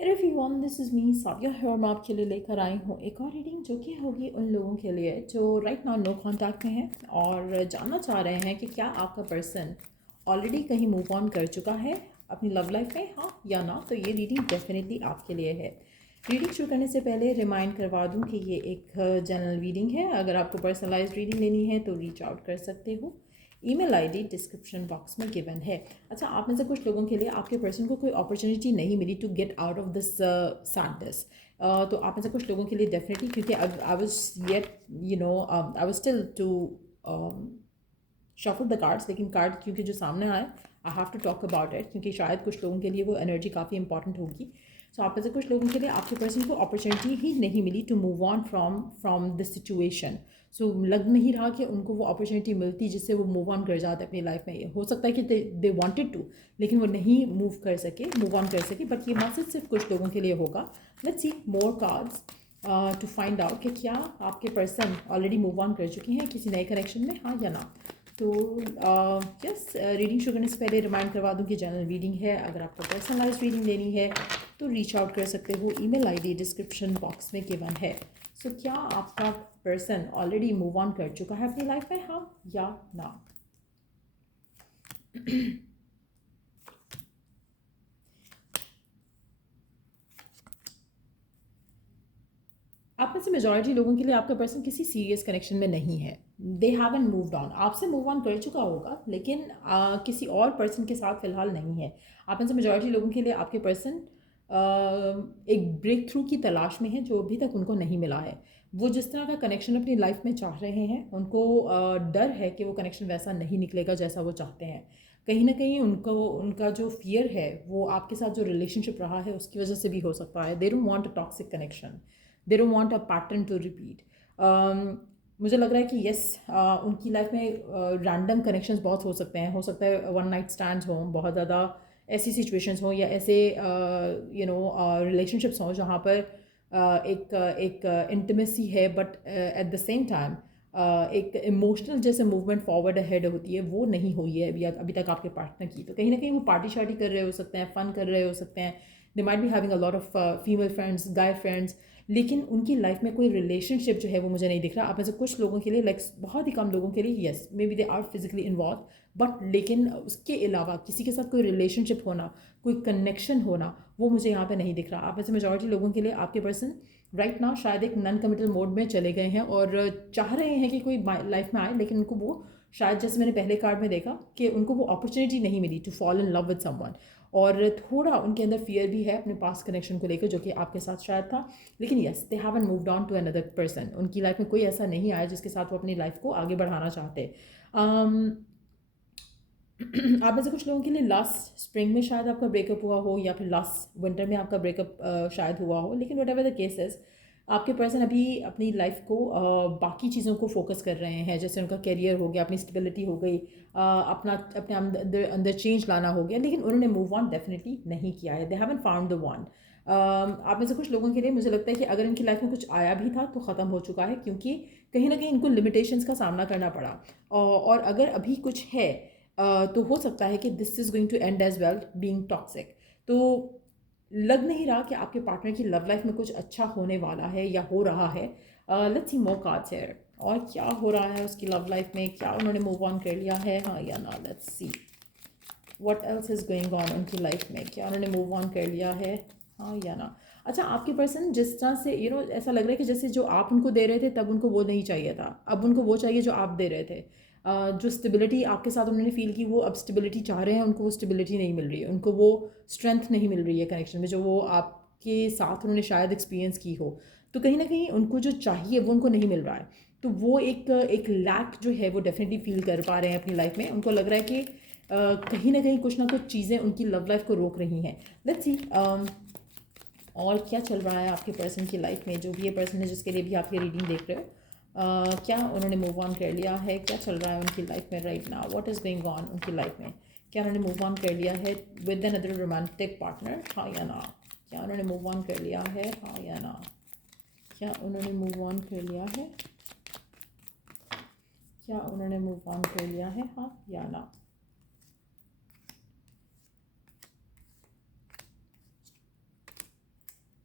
Everyone, this is me साविया है और मैं आपके लिए लेकर आई हूँ एक और रीडिंग जो कि होगी उन लोगों के लिए जो राइट नाउ नो कांटेक्ट में है और जानना चाह रहे हैं कि क्या आपका पर्सन ऑलरेडी कहीं मूव ऑन कर चुका है अपनी लव लाइफ में, हाँ या ना। तो ये रीडिंग डेफिनेटली आपके लिए है। रीडिंग शुरू करने से पहले रिमाइंड करवा दूँ कि ये एक जनरल रीडिंग है। अगर आपको पर्सनलाइज्ड रीडिंग लेनी है तो रीच आउट कर सकते हो। ईमेल आईडी डिस्क्रिप्शन बॉक्स में गिवन है। अच्छा, आप में से कुछ लोगों के लिए आपके पर्सन को कोई अपॉर्चुनिटी नहीं मिली to get out of this sadness. तो आप में से कुछ लोगों के लिए डेफिनेटली, क्योंकि I was yet I was still to shuffle the cards, लेकिन कार्ड क्योंकि जो सामने आए I have to talk about it, क्योंकि शायद कुछ लोगों के लिए वो एनर्जी काफ़ी इंपॉर्टेंट होगी। सो आप में से कुछ लोगों के लिए आपके पर्सन को अपॉर्चुनिटी ही नहीं मिली to move on from this situation. So लग नहीं रहा कि उनको वो अपॉर्चुनिटी मिलती जिससे वो मूव ऑन कर जाते अपनी लाइफ में। हो सकता है कि दे वांटेड टू, लेकिन वो नहीं मूव ऑन कर सके। बट ये मैसेज सिर्फ कुछ लोगों के लिए होगा। Let's see more cards to find out कि क्या आपके पर्सन ऑलरेडी मूव ऑन कर चुके हैं किसी नए कनेक्शन में, हाँ या ना। तो यस, रीडिंग शुरू करने से पहले रिमाइंड करवा दूँ कि जनरल रीडिंग है। अगर आपको पर्सनलाइज रीडिंग लेनी है तो रीच आउट कर सकते हो। ईमेल आईडी डिस्क्रिप्शन बॉक्स में गिवन है। सो क्या आपका पर्सन ऑलरेडी मूव ऑन कर चुका है अपनी लाइफ में, हाँ या ना। आप में से मेजॉरिटी लोगों के लिए आपका पर्सन किसी सीरियस कनेक्शन में नहीं है। दे हैवंट मूव्ड ऑन, आपसे मूव ऑन कर चुका होगा लेकिन किसी और पर्सन के साथ फिलहाल नहीं है। आप में से मेजॉरिटी लोगों के लिए आपके पर्सन एक ब्रेक थ्रू की तलाश में है जो अभी तक उनको नहीं मिला है। वो जिस तरह का कनेक्शन अपनी लाइफ में चाह रहे हैं, उनको डर है कि वो कनेक्शन वैसा नहीं निकलेगा जैसा वो चाहते हैं। कहीं ना कहीं उनको उनका जो फियर है वो आपके साथ जो रिलेशनशिप रहा है उसकी वजह से भी हो सकता है। They don't want a toxic connection, they don't want a pattern to repeat. मुझे लग रहा है कि यस, उनकी लाइफ में रैंडम कनेक्शंस बहुत हो सकते हैं। हो सकता है वन नाइट स्टैंड्स हों, बहुत ज़्यादा ऐसी सिचुएशंस हों या ऐसे रिलेशनशिप्स हों जहाँ पर एक इंटीमेसी है but at the same time एक इमोशनल जैसे मूवमेंट फॉरवर्ड अहेड होती है वो नहीं हुई है अभी तक आपके पार्टनर की। तो कहीं ना कहीं वो पार्टी शार्टी कर रहे हो सकते हैं, फ़न कर रहे हो सकते हैं। They might be having a lot of female friends, guy friends, लेकिन उनकी लाइफ में कोई रिलेशनशिप जो है वो मुझे नहीं दिख रहा। आप में से कुछ लोगों के लिए, लाइक बहुत ही कम लोगों के लिए, yes maybe they are physically involve, but लेकिन उसके अलावा किसी के साथ कोई रिलेशनशिप होना, कोई कनेक्शन होना, वो मुझे यहाँ पे नहीं दिख रहा। आप में से मेजॉरिटी लोगों के लिए आपके पर्सन राइट नाउ शायद एक नॉन कमिटल मोड में चले गए हैं और चाह रहे हैं कि कोई लाइफ में आए, लेकिन उनको वो शायद, जैसे मैंने पहले कार्ड में देखा, कि उनको वो अपॉर्चुनिटी नहीं मिली to fall in love with someone. और थोड़ा उनके अंदर फियर भी है अपने पास्ट कनेक्शन को लेकर जो कि आपके साथ शायद था। लेकिन yes, they haven't moved on to another person. उनकी लाइफ में कोई ऐसा नहीं आया जिसके साथ वो अपनी लाइफ को आगे बढ़ाना चाहते। आप में से कुछ लोगों के लिए लास्ट स्प्रिंग में शायद आपका ब्रेकअप हुआ हो या फिर लास्ट विंटर में आपका ब्रेकअप शायद हुआ हो। लेकिन what ever the case is, आपके पर्सन अभी अपनी लाइफ को बाकी चीज़ों को फोकस कर रहे हैं। जैसे उनका करियर हो गया, अपनी स्टेबिलिटी हो गई, अपने अंदर चेंज लाना हो गया, लेकिन उन्होंने मूव ऑन डेफिनेटली नहीं किया है। They haven't found the one. आप में से कुछ लोगों के लिए मुझे लगता है कि अगर इनकी लाइफ में कुछ आया भी था तो ख़त्म हो चुका है, क्योंकि कहीं ना कहीं इनको लिमिटेशंस का सामना करना पड़ा। और अगर अभी कुछ है तो हो सकता है कि this is going to end as well being toxic. तो लग नहीं रहा कि आपके पार्टनर की लव लाइफ में कुछ अच्छा होने वाला है या हो रहा है। Let's see more cards here. और क्या हो रहा है उसकी लव लाइफ में, क्या उन्होंने मूव ऑन कर लिया है, हाँ या ना। Let's see what else is going on उनकी लाइफ में। क्या उन्होंने मूव ऑन कर लिया है, हाँ या ना। अच्छा, आपके पर्सन जिस तरह से ऐसा लग रहा है कि जैसे जो आप उनको दे रहे थे तब उनको वो नहीं चाहिए था, अब उनको वो चाहिए जो आप दे रहे थे। जो स्टेबिलिटी आपके साथ उन्होंने फील की, वो अब स्टेबिलिटी चाह रहे हैं, उनको वो स्टेबिलिटी नहीं मिल रही है, उनको वो स्ट्रेंथ नहीं मिल रही है कनेक्शन में जो वो आपके साथ उन्होंने शायद एक्सपीरियंस की हो। तो कहीं ना कहीं उनको जो चाहिए वो उनको नहीं मिल रहा है। तो वो एक लैक जो है वो डेफिनेटली फील कर पा रहे हैं अपनी लाइफ में। उनको लग रहा है कि कहीं ना कहीं कुछ ना कुछ चीज़ें उनकी लव लाइफ को रोक रही हैं। लेट्स सी और क्या चल रहा है आपके पर्सन की लाइफ में, जो भी ये पर्सन है जिसके लिए भी आप ये रीडिंग देख रहे हो। क्या उन्होंने मूव ऑन कर लिया है, क्या चल रहा है उनकी लाइफ में right now, what is going on उनकी लाइफ में। क्या उन्होंने मूव ऑन कर लिया है विद अनदर रोमांटिक पार्टनर, हाँ या ना। क्या उन्होंने मूव ऑन कर लिया है, हाँ या ना। क्या उन्होंने मूव ऑन कर लिया है, क्या उन्होंने मूव ऑन कर लिया है, हाँ या ना।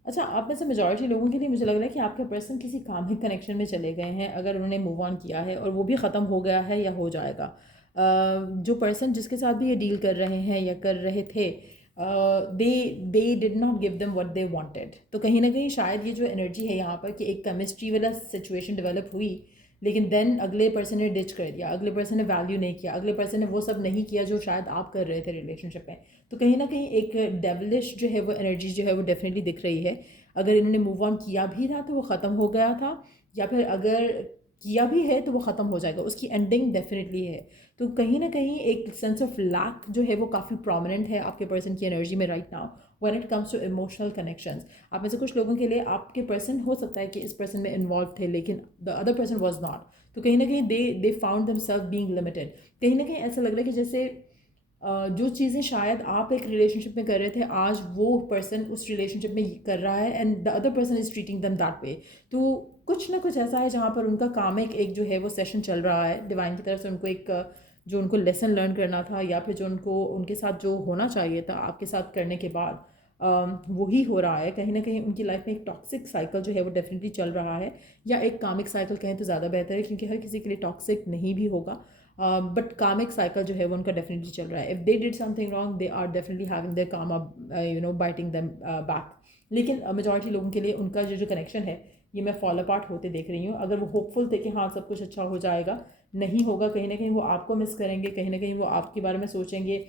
अच्छा, आप में से मेजॉरिटी लोगों के लिए मुझे लग रहा है कि आपके पर्सन किसी कामिक कनेक्शन में चले गए हैं, अगर उन्होंने मूव ऑन किया है और वो भी ख़त्म हो गया है या हो जाएगा। जो पर्सन जिसके साथ भी ये डील कर रहे हैं या कर रहे थे, they they did not give them what they wanted. तो कहीं ना कहीं शायद ये जो एनर्जी है यहाँ पर कि एक केमिस्ट्री वाला सिचुएशन डेवलप हुई, लेकिन देन अगले पर्सन ने डिच कर दिया, अगले पर्सन ने वैल्यू नहीं किया, अगले पर्सन ने वो सब नहीं किया जो शायद आप कर रहे थे रिलेशनशिप में। तो कहीं ना कहीं एक डेविलिश जो है वो एनर्जी जो है वो डेफिनेटली दिख रही है। अगर इन्होंने मूव ऑन किया भी था तो वो ख़त्म हो गया था, या फिर अगर किया भी है तो वो ख़त्म हो जाएगा, उसकी एंडिंग डेफिनेटली है। तो कहीं ना कहीं एक सेंस ऑफ लैक जो है वो काफ़ी प्रोमिनेंट है आपके पर्सन की एनर्जी में right now when it comes to emotional connections. आप में से कुछ लोगों के लिए आपके पर्सन हो सकता है कि इस पर्सन में इन्वॉल्व थे लेकिन the other person was not. तो कहीं ना कहीं they found themselves being limited. कहीं ना कहीं ऐसा लग रहा है कि जैसे जो चीज़ें शायद आप एक रिलेशनशिप में कर रहे थे, आज वो पर्सन उस रिलेशनशिप में कर रहा है and the other person is treating them that way. तो कुछ ना कुछ ऐसा है जहाँ पर उनका कामिक एक जो है वो सेशन चल रहा है डिवाइन की तरफ से, उनको एक जो उनको लेसन लर्न करना था या फिर जो उनको उनके साथ जो होना चाहिए था आपके साथ करने के बाद वही हो रहा है। कहीं ना कहीं उनकी लाइफ में एक टॉक्सिक साइकिल जो है वो डेफिनेटली चल रहा है, या एक कामिक साइकिल कहें तो ज़्यादा बेहतर है, क्योंकि हर किसी के लिए टॉक्सिक नहीं भी होगा, बट कामिक साइकिल जो है वो उनका डेफिनेटली चल रहा है। If they did something wrong they are definitely having their karma biting them back. लेकिन मेजॉरिटी लोगों के लिए उनका जो कनेक्शन है ये मैं फॉलो अपार्ट होते देख रही हूँ। अगर वो होपफुल थे कि हाँ सब कुछ अच्छा हो जाएगा, नहीं होगा, कहीं ना कहीं वो आपको मिस करेंगे, कहीं ना कहीं वो आपके बारे में सोचेंगे,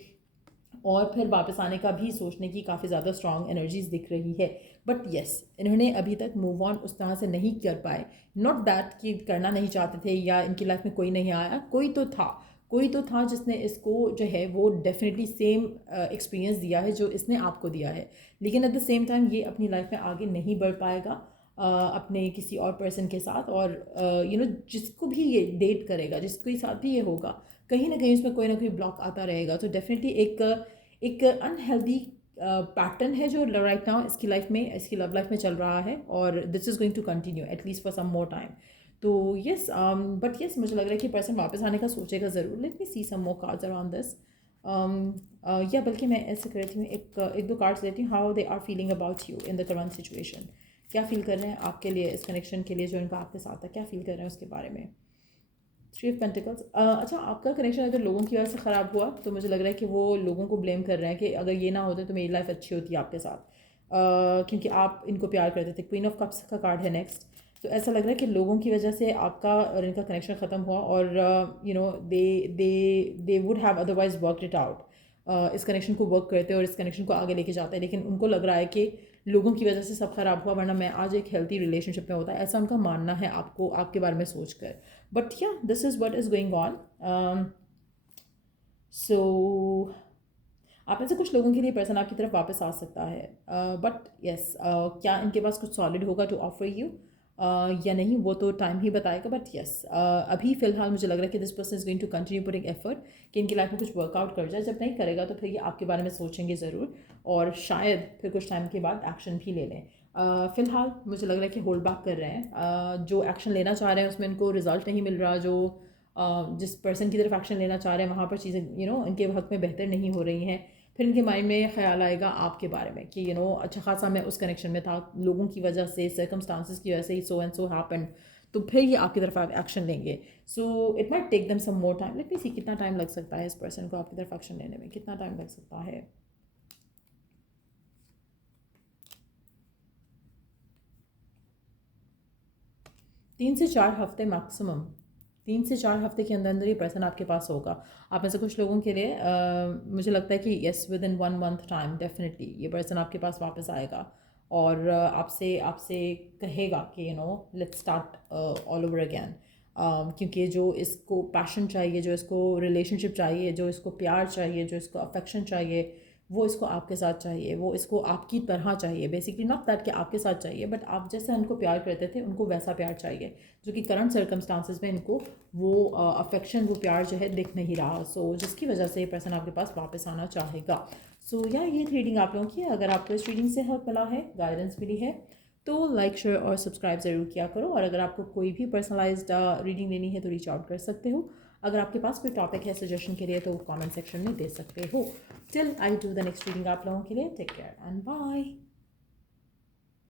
और फिर वापस आने का भी सोचने की काफ़ी ज़्यादा स्ट्रॉन्ग एनर्जीज दिख रही है। बट येस, इन्होंने अभी तक मूव ऑन उस तरह से नहीं कर पाए। नॉट दैट कि करना नहीं चाहते थे या इनकी लाइफ में कोई नहीं आया, कोई तो था, कोई तो था जिसने इसको जो है वो डेफिनेटली सेम एक्सपीरियंस दिया है जो इसने आपको दिया है। लेकिन एट द सेम टाइम ये अपनी लाइफ में आगे नहीं बढ़ पाएगा अपने किसी और पर्सन के साथ, और जिसको भी ये डेट करेगा, जिसके साथ भी ये होगा, कहीं ना कहीं उसमें कोई ना कोई ब्लॉक आता रहेगा। तो डेफिनेटली एक अनहेल्दी पैटर्न है जो राइट नाउ इसकी लाइफ में, इसकी लव लाइफ में चल रहा है, और this is going to continue at least for some more time. तो यस, बट यस, मुझे लग रहा है कि पर्सन वापस आने का सोचेगा ज़रूर। Let me see some more cards around this. या बल्कि मैं ऐसे कर रही हूँ, एक दो कार्ड्स लेती हूँ। How they are feeling about you in the current situation. क्या फील कर रहे हैं आपके लिए, इस कनेक्शन के लिए जो इनका आपके साथ है, क्या फील कर रहे हैं उसके बारे में। Three of pentacles. अच्छा, आपका कनेक्शन अगर लोगों की वजह से ख़राब हुआ तो मुझे लग रहा है कि वो लोगों को ब्लेम कर रहे हैं कि अगर ये ना होते तो मेरी लाइफ अच्छी होती है आपके साथ, क्योंकि आप इनको प्यार करते थे। क्वीन ऑफ कप्स का कार्ड है नेक्स्ट। तो ऐसा लग रहा है कि लोगों की वजह से आपका और इनका कनेक्शन ख़त्म हुआ, और they they they would have otherwise worked it out. इस कनेक्शन को वर्क करते और इस कनेक्शन को आगे लेके जाते हैं, लेकिन उनको लग रहा है कि लोगों की वजह से सब खराब हुआ, वरना मैं आज एक हेल्थी रिलेशनशिप में होता है, ऐसा उनका मानना है आपको, आपके बारे में सोच कर। But yeah this is what is going on. So आप में से कुछ लोगों के लिए पर्सन आपकी तरफ वापस आ सकता है, बट येस, क्या इनके पास कुछ सॉलिड होगा टू ऑफर यू या नहीं, वो तो टाइम ही बताएगा। बट येस, अभी फ़िलहाल मुझे लग रहा है कि this person is going to continue putting effort कि इनकी लाइफ में कुछ वर्कआउट कर जाए। जब नहीं करेगा तो फिर ये आपके बारे में सोचेंगे ज़रूर, और शायद फिर कुछ टाइम के बाद एक्शन भी ले लें। फ़िलहाल मुझे लग रहा है कि होल्ड बैक कर रहे हैं, जो एक्शन लेना चाह रहे हैं उसमें इनको रिजल्ट नहीं मिल रहा, जो जिस पर्सन की तरफ एक्शन लेना चाह रहे हैं वहाँ पर चीज़ें इनके हक़ में बेहतर नहीं हो रही हैं। फिर इनके माइंड में ख्याल आएगा आपके बारे में कि अच्छा खासा मैं उस कनेक्शन में था, लोगों की वजह से, सर्कमस्टांसिस की वजह से, सो एंड सो हैपेंड। तो फिर ये आपकी तरफ एक्शन लेंगे। So it might take them some more time. Let me see कितना टाइम लग सकता है इस पर्सन को आपकी तरफ एक्शन लेने में, कितना टाइम लग सकता है। तीन से चार हफ्ते मैक्सिमम, 3 से 4 हफ्ते के अंदर अंदर ये पर्सन आपके पास होगा। आप में से कुछ लोगों के लिए मुझे लगता है कि yes, with in 1 month time definitely ये पर्सन आपके पास वापस आएगा, और आपसे आपसे कहेगा कि let's start all over again. क्योंकि जो इसको पैशन चाहिए, जो इसको रिलेशनशिप चाहिए, जो इसको प्यार चाहिए, जो इसको अफेक्शन चाहिए, वो इसको आपके साथ चाहिए, वो इसको आपकी तरह चाहिए। बेसिकली नॉट दैट कि आपके साथ चाहिए, बट आप जैसा इनको प्यार करते थे उनको वैसा प्यार चाहिए, जो कि करंट सर्कमस्टांसिस में इनको वो अफेक्शन, वो प्यार जो है दिख नहीं रहा। सो जिसकी वजह से ये पर्सन आपके पास वापस आना चाहेगा। सो या ये रीडिंग आप लोगों की है। अगर आपको इस रीडिंग से हेल्प मिला है, गाइडेंस मिली है, तो लाइक, शेयर और सब्सक्राइब ज़रूर किया करो। और अगर आपको कोई भी पर्सनलाइज्ड रीडिंग लेनी है तो रीच आउट कर सकते हो। अगर आपके पास कोई टॉपिक है सजेशन के लिए तो कमेंट सेक्शन में दे सकते हो। Till I do the next reading आप लोगों के लिए, टेक केयर एंड बाय।